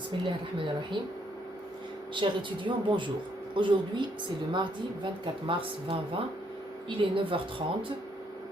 Bismillahirrahmanirrahim. Chers étudiants, bonjour. Aujourd'hui, c'est le mardi 24 mars 2020. Il est 9h30.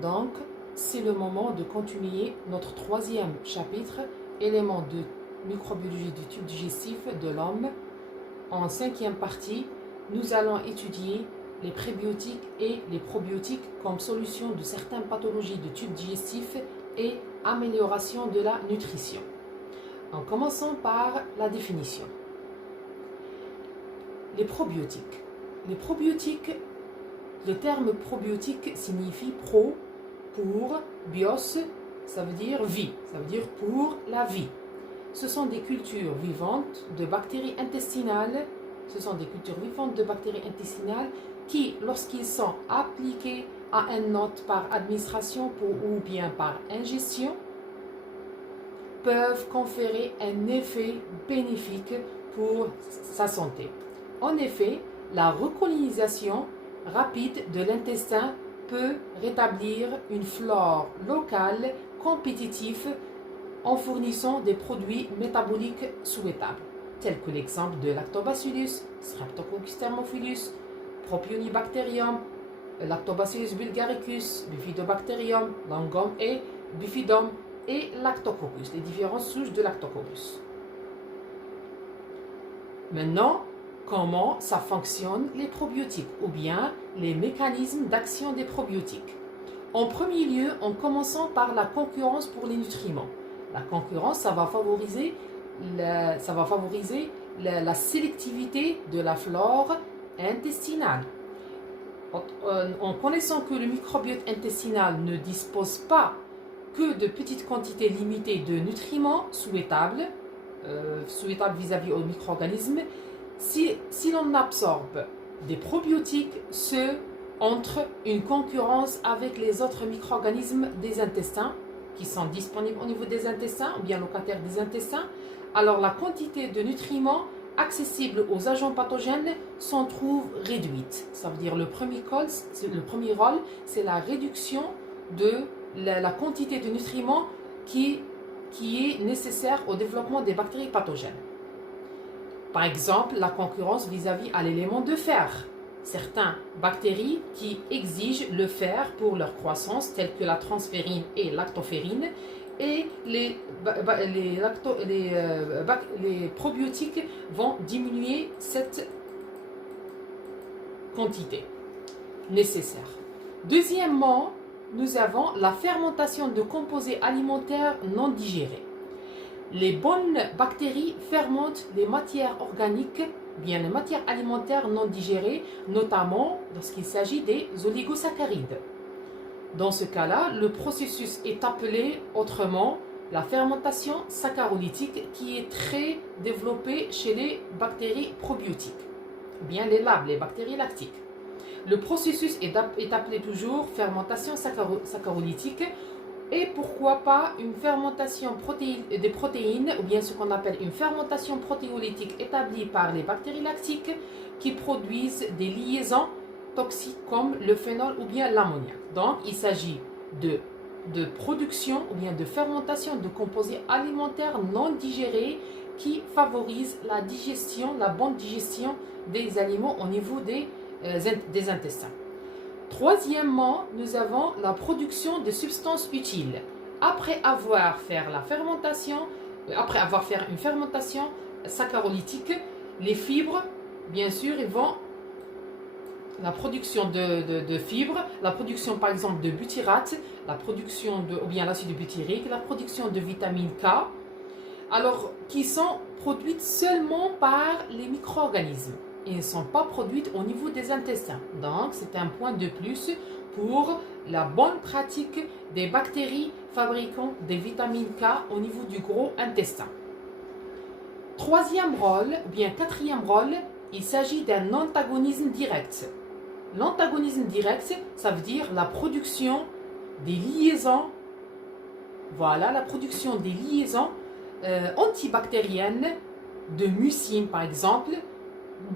Donc, c'est le moment de continuer notre troisième chapitre, éléments de microbiologie du tube digestif de l'homme. En cinquième partie, nous allons étudier les prébiotiques et les probiotiques comme solution de certaines pathologies du tube digestif et amélioration de la nutrition. En commençant par la définition. Les probiotiques. Les probiotiques, le terme probiotique signifie pro pour bios, ça veut dire vie, ça veut dire pour la vie. Ce sont des cultures vivantes de bactéries intestinales. Qui, lorsqu'ils sont appliqués à un hôte par administration ou bien par ingestion, peuvent conférer un effet bénéfique pour sa santé. En effet, la recolonisation rapide de l'intestin peut rétablir une flore locale compétitive en fournissant des produits métaboliques souhaitables, tels que l'exemple de Lactobacillus, Streptococcus thermophilus, Propionibacterium, Lactobacillus bulgaricus, Bifidobacterium, Lingom et Bifidum et Lactococcus, les différentes souches de Lactococcus. Maintenant, comment ça fonctionne les probiotiques ou bien les mécanismes d'action des probiotiques? En premier lieu, en commençant par la concurrence pour les nutriments. La concurrence, ça va favoriser la sélectivité de la flore intestinale. En connaissant que le microbiote intestinal ne dispose pas que de petites quantités limitées de nutriments souhaitables vis-à-vis aux micro-organismes, si l'on absorbe des probiotiques, ceux entrent une concurrence avec les autres micro-organismes des intestins qui sont disponibles au niveau des intestins ou bien locataires des intestins, alors la quantité de nutriments accessibles aux agents pathogènes s'en trouve réduite. Ça veut dire le premier rôle, c'est la réduction de la quantité de nutriments qui est nécessaire au développement des bactéries pathogènes. Par exemple, la concurrence vis-à-vis à l'élément de fer. Certaines bactéries qui exigent le fer pour leur croissance, telles que la transférine et lactoferrine, et les probiotiques vont diminuer cette quantité nécessaire. Deuxièmement, nous avons la fermentation de composés alimentaires non digérés. Les bonnes bactéries fermentent les matières organiques, bien les matières alimentaires non digérées, notamment lorsqu'il s'agit des oligosaccharides. Dans ce cas-là, le processus est appelé autrement la fermentation saccharolytique qui est très développée chez les bactéries probiotiques, bien les LAB, les bactéries lactiques. Le processus est appelé toujours fermentation saccharolytique et pourquoi pas une fermentation des protéines ou bien ce qu'on appelle une fermentation protéolytique établie par les bactéries lactiques qui produisent des liaisons toxiques comme le phénol ou bien l'ammoniac. Donc, il s'agit de production ou bien de fermentation de composés alimentaires non digérés qui favorisent la bonne digestion des aliments au niveau des intestins. Troisièmement, nous avons la production de substances utiles. Après avoir fait une fermentation saccharolytique, les fibres, bien sûr, la production de fibres, la production par exemple de butyrate, ou bien l'acide butyrique, la production de vitamine K, alors qui sont produites seulement par les micro-organismes et ne sont pas produites au niveau des intestins. Donc, c'est un point de plus pour la bonne pratique des bactéries fabriquant des vitamines K au niveau du gros intestin. Quatrième rôle, il s'agit d'un antagonisme direct. L'antagonisme direct, ça veut dire la production des liaisons, antibactériennes de mucine par exemple.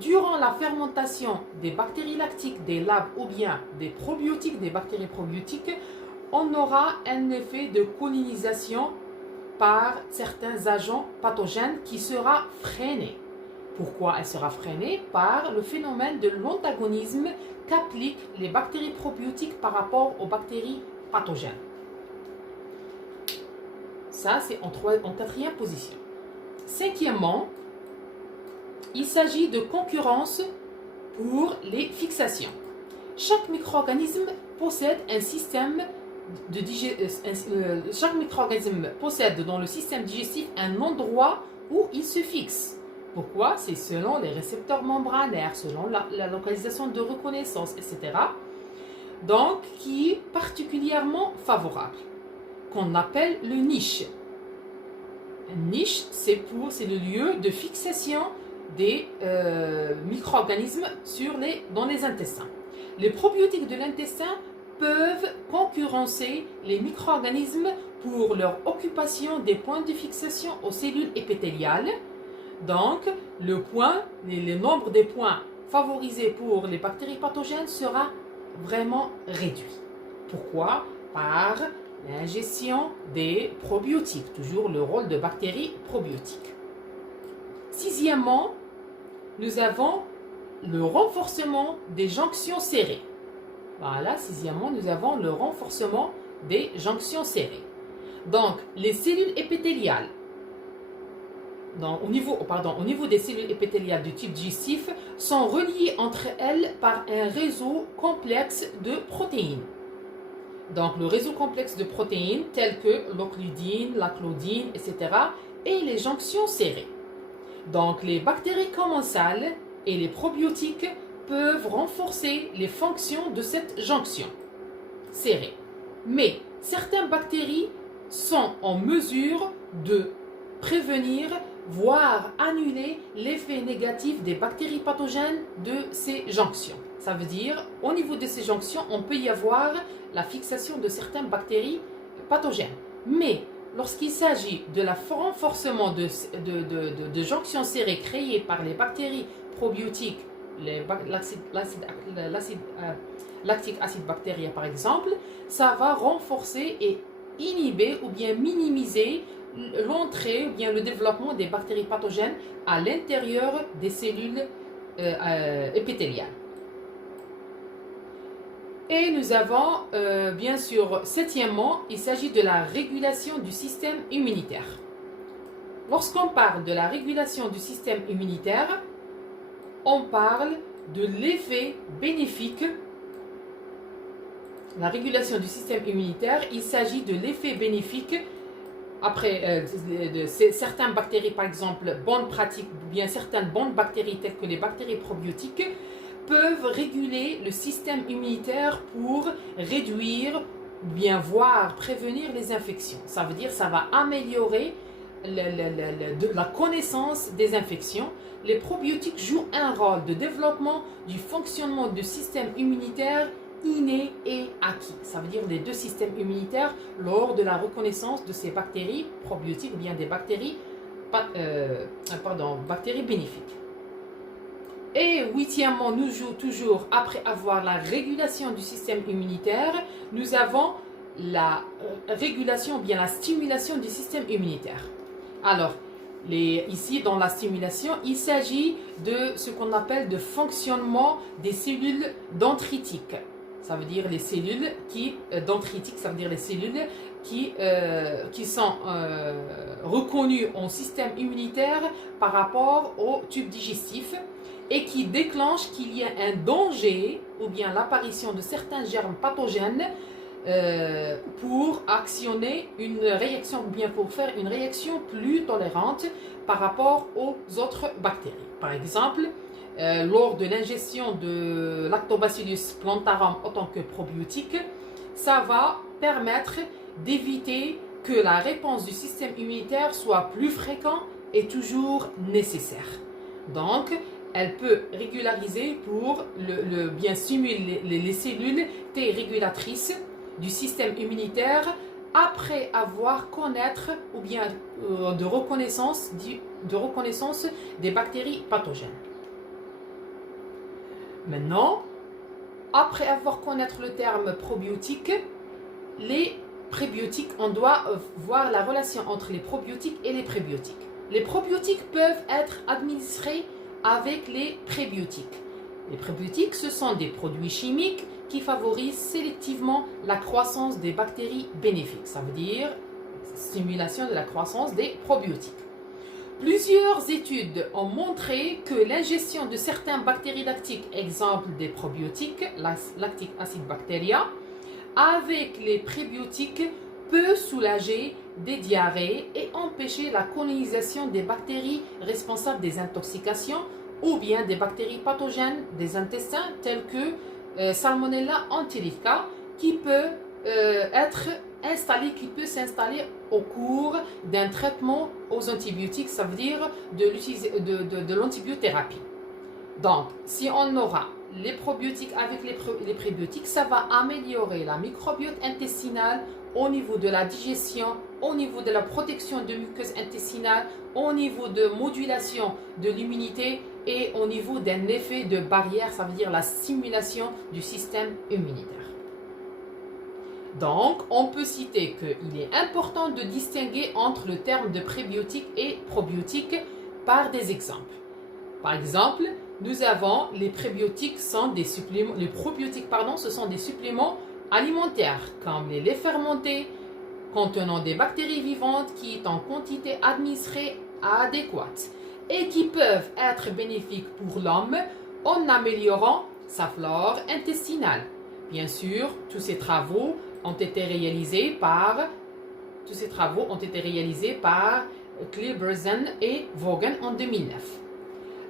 Durant la fermentation des bactéries lactiques, des LAB ou bien des probiotiques, des bactéries probiotiques, on aura un effet de colonisation par certains agents pathogènes qui sera freinée. Pourquoi elle sera freinée? Par le phénomène de l'antagonisme qu'appliquent les bactéries probiotiques par rapport aux bactéries pathogènes. Ça, c'est en quatrième position. Cinquièmement, il s'agit de concurrence pour les fixations. Chaque micro-organisme possède un système chaque micro-organisme possède dans le système digestif un endroit où il se fixe. Pourquoi? C'est selon les récepteurs membranaires, selon la localisation de reconnaissance, etc. Donc, qui est particulièrement favorable, qu'on appelle le niche. Un niche, c'est le lieu de fixation des micro-organismes dans les intestins. Les probiotiques de l'intestin peuvent concurrencer les micro-organismes pour leur occupation des points de fixation aux cellules épithéliales. Donc, le nombre des points favorisés pour les bactéries pathogènes sera vraiment réduit. Pourquoi? Par l'ingestion des probiotiques, toujours le rôle de bactéries probiotiques. Sixièmement, nous avons le renforcement des jonctions serrées. Voilà, sixièmement, nous avons le renforcement des jonctions serrées. Donc, les cellules épithéliales, au niveau des cellules épithéliales du tube digestif, sont reliées entre elles par un réseau complexe de protéines. Donc, le réseau complexe de protéines telles que l'occludine, la claudine, etc. et les jonctions serrées. Donc, les bactéries commensales et les probiotiques peuvent renforcer les fonctions de cette jonction serrée. Mais certaines bactéries sont en mesure de prévenir, voire annuler l'effet négatif des bactéries pathogènes de ces jonctions. Ça veut dire, au niveau de ces jonctions, on peut y avoir la fixation de certaines bactéries pathogènes. Mais lorsqu'il s'agit de la renforcement de jonctions serrées créées par les bactéries probiotiques, lactic acid bacteria par exemple, ça va renforcer et inhiber ou bien minimiser l'entrée ou bien le développement des bactéries pathogènes à l'intérieur des cellules épithéliales. Et nous avons bien sûr, septièmement, il s'agit de la régulation du système immunitaire. Lorsqu'on parle de la régulation du système immunitaire, on parle de l'effet bénéfique. La régulation du système immunitaire, il s'agit de l'effet bénéfique après certaines bactéries, par exemple, bonnes pratiques, ou bien certaines bonnes bactéries telles que les bactéries probiotiques, peuvent réguler le système immunitaire pour réduire, ou bien voire prévenir les infections. Ça veut dire que ça va améliorer la connaissance des infections. Les probiotiques jouent un rôle de développement du fonctionnement du système immunitaire inné et acquis. Ça veut dire les deux systèmes immunitaires lors de la reconnaissance de ces bactéries probiotiques ou bien des bactéries, bactéries bénéfiques. Et huitièmement, nous jouons toujours, après avoir la régulation du système immunitaire, nous avons la régulation ou bien la stimulation du système immunitaire. Alors, ici, dans la stimulation, il s'agit de ce qu'on appelle de fonctionnement des cellules dendritiques. Ça veut dire les cellules dendritiques, ça veut dire les cellules qui sont reconnues en système immunitaire par rapport au tube digestif et qui déclenchent qu'il y a un danger ou bien l'apparition de certains germes pathogènes pour actionner une réaction ou bien pour faire une réaction plus tolérante par rapport aux autres bactéries. Par exemple, lors de l'ingestion de Lactobacillus plantarum en tant que probiotique, ça va permettre d'éviter que la réponse du système immunitaire soit plus fréquente et toujours nécessaire. Donc, elle peut régulariser pour bien stimuler les cellules T régulatrices du système immunitaire après avoir connaître ou bien de reconnaissance des bactéries pathogènes. Maintenant, après avoir connaître le terme probiotique, les prébiotiques, on doit voir la relation entre les probiotiques et les prébiotiques. Les probiotiques peuvent être administrés avec les prébiotiques. Les prébiotiques, ce sont des produits chimiques qui favorisent sélectivement la croissance des bactéries bénéfiques. Ça veut dire stimulation de la croissance des probiotiques. Plusieurs études ont montré que l'ingestion de certains bactéries lactiques, exemple des probiotiques, lactic acid bacteria, avec les prébiotiques peut soulager des diarrhées et empêcher la colonisation des bactéries responsables des intoxications ou bien des bactéries pathogènes des intestins telles que Salmonella enterica qui peut s'installer au cours d'un traitement aux antibiotiques, ça veut dire de l'antibiothérapie. Donc, si on aura les probiotiques avec les prébiotiques, ça va améliorer la microbiote intestinale au niveau de la digestion, au niveau de la protection de muqueuse intestinale, au niveau de modulation de l'immunité et au niveau d'un effet de barrière, ça veut dire la stimulation du système immunitaire. Donc, on peut citer qu'il est important de distinguer entre le terme de prébiotique et probiotique par des exemples. Par exemple, nous avons les prébiotiques sont des suppléments, les probiotiques ce sont des suppléments alimentaires comme les laits fermentés contenant des bactéries vivantes qui est en quantité administrée adéquate et qui peuvent être bénéfiques pour l'homme en améliorant sa flore intestinale. Bien sûr, tous ces travaux ont été réalisés par Klebersen et Vaughan en 2009.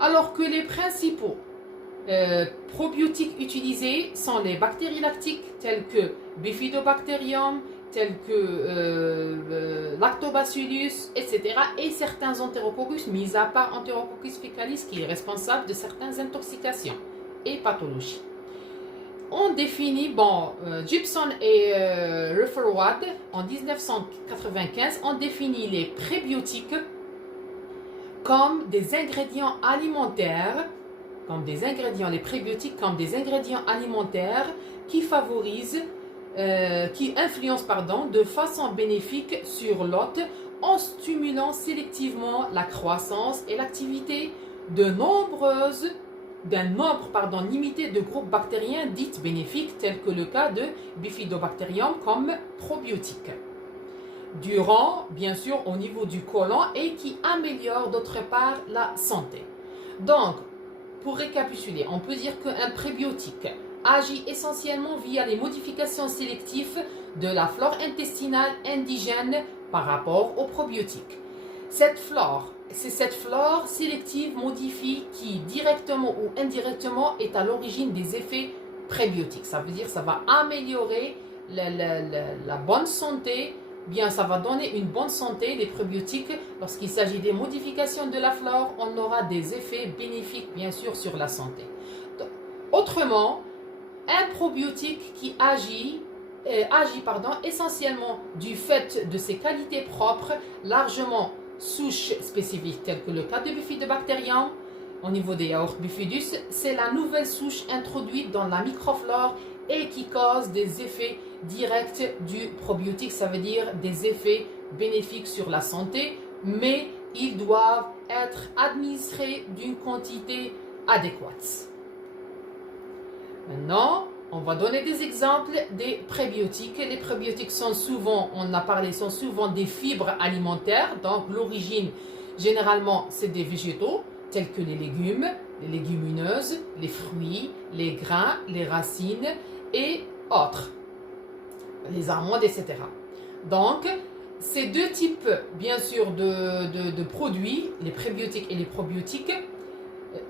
Alors que les principaux probiotiques utilisés sont les bactéries lactiques telles que Bifidobacterium, tels que Lactobacillus, etc. et certains Enterococcus, mis à part Enterococcus faecalis qui est responsable de certaines intoxications et pathologies. On définit, Gibson et Rutherford en 1995 ont défini les prébiotiques comme des ingrédients alimentaires, les prébiotiques comme des ingrédients alimentaires qui favorisent, qui influencent de façon bénéfique sur l'hôte en stimulant sélectivement la croissance et l'activité d'un nombre limité de groupes bactériens dits bénéfiques, tel que le cas de Bifidobacterium comme probiotique. Durant, bien sûr, au niveau du côlon et qui améliore d'autre part la santé. Donc, pour récapituler, on peut dire qu'un prébiotique agit essentiellement via les modifications sélectives de la flore intestinale indigène par rapport aux probiotiques. C'est cette flore sélective modifiée qui, directement ou indirectement, est à l'origine des effets prébiotiques. Ça veut dire que ça va améliorer la bonne santé, ça va donner une bonne santé, les prébiotiques. Lorsqu'il s'agit des modifications de la flore, on aura des effets bénéfiques, bien sûr, sur la santé. Donc, autrement, un probiotique qui agit essentiellement du fait de ses qualités propres, largement souches spécifiques, telles que le cas de Bifidobacterium, au niveau des yaourts Bifidus, c'est la nouvelle souche introduite dans la microflore et qui cause des effets directs du probiotique, ça veut dire des effets bénéfiques sur la santé, mais ils doivent être administrés d'une quantité adéquate. Maintenant, on va donner des exemples des prébiotiques. Les prébiotiques sont souvent, sont souvent des fibres alimentaires. Donc, l'origine, généralement, c'est des végétaux, tels que les légumes, les légumineuses, les fruits, les grains, les racines et autres, les amandes, etc. Donc, ces deux types, bien sûr, de produits, les prébiotiques et les probiotiques,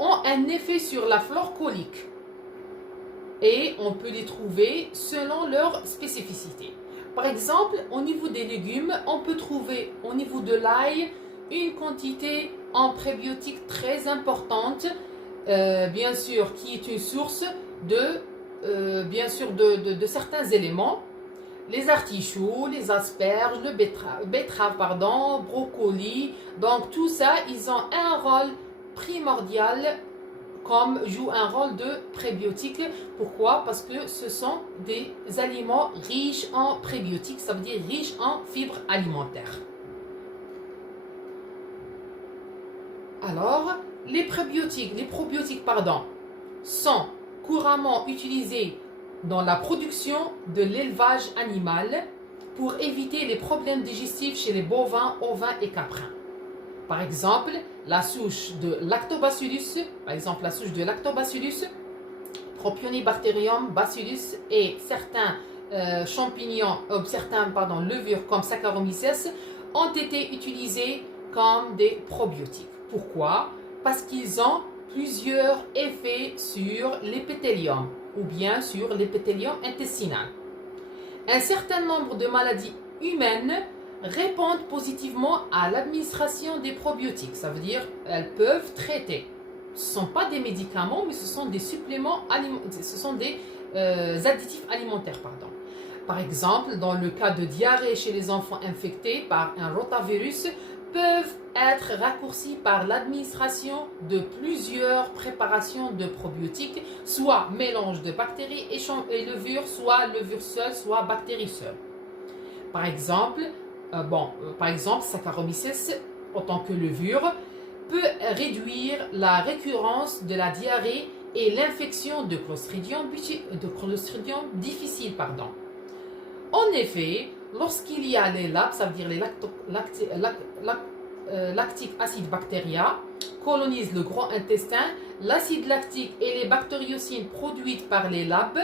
ont un effet sur la flore colique. Et on peut les trouver selon leur spécificité. Par exemple, au niveau des légumes, on peut trouver au niveau de l'ail une quantité en prébiotiques très importante, bien sûr, qui est une source de certains éléments. Les artichauts, les asperges, le betterave, brocoli. Donc tout ça, ils ont un rôle primordial jouent un rôle de prébiotiques. Pourquoi? Parce que ce sont des aliments riches en prébiotiques, ça veut dire riches en fibres alimentaires. Alors, les probiotiques, sont couramment utilisés dans la production de l'élevage animal pour éviter les problèmes digestifs chez les bovins, ovins et caprins. Par exemple, la souche de Lactobacillus, Propionibacterium bacillus et certains levures comme Saccharomyces ont été utilisés comme des probiotiques. Pourquoi? Parce qu'ils ont plusieurs effets sur l'épithélium ou bien sur l'épithélium intestinal. Un certain nombre de maladies humaines répondent positivement à l'administration des probiotiques. Ça veut dire qu'elles peuvent traiter. Ce ne sont pas des médicaments, mais ce sont des suppléments alimentaires, ce sont des additifs alimentaires. Par exemple, dans le cas de diarrhée chez les enfants infectés par un rotavirus, peuvent être raccourcis par l'administration de plusieurs préparations de probiotiques, soit mélange de bactéries et levures, soit levure seule, soit bactéries seules. Par exemple, Saccharomyces, en tant que levure, peut réduire la récurrence de la diarrhée et l'infection de Clostridium difficile. En effet, lorsqu'il y a les LAB, ça veut dire les lactic acid bacteria, colonisent le gros intestin, l'acide lactique et les bactériocines produites par les LAB,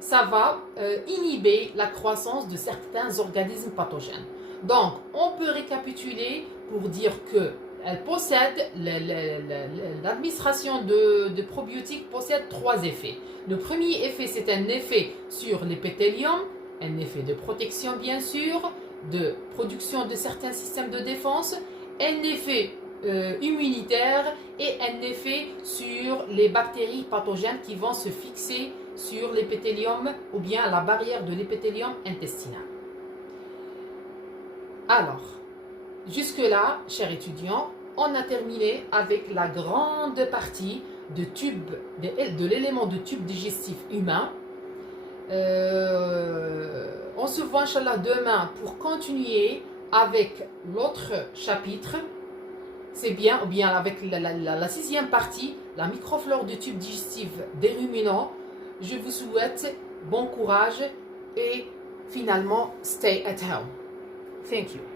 ça va inhiber la croissance de certains organismes pathogènes. Donc, on peut récapituler pour dire que l'administration de probiotiques possède 3 effets. Le premier effet, c'est un effet sur l'épithélium, un effet de protection bien sûr, de production de certains systèmes de défense, un effet immunitaire et un effet sur les bactéries pathogènes qui vont se fixer sur l'épithélium ou bien la barrière de l'épithélium intestinal. Alors, jusque-là, chers étudiants, on a terminé avec la grande partie de l'élément de tube digestif humain. On se voit, Inch'Allah, demain pour continuer avec l'autre chapitre. C'est bien, ou bien avec la 6e partie, la microflore du tube digestif des ruminants. Je vous souhaite bon courage et finalement, stay at home. Thank you.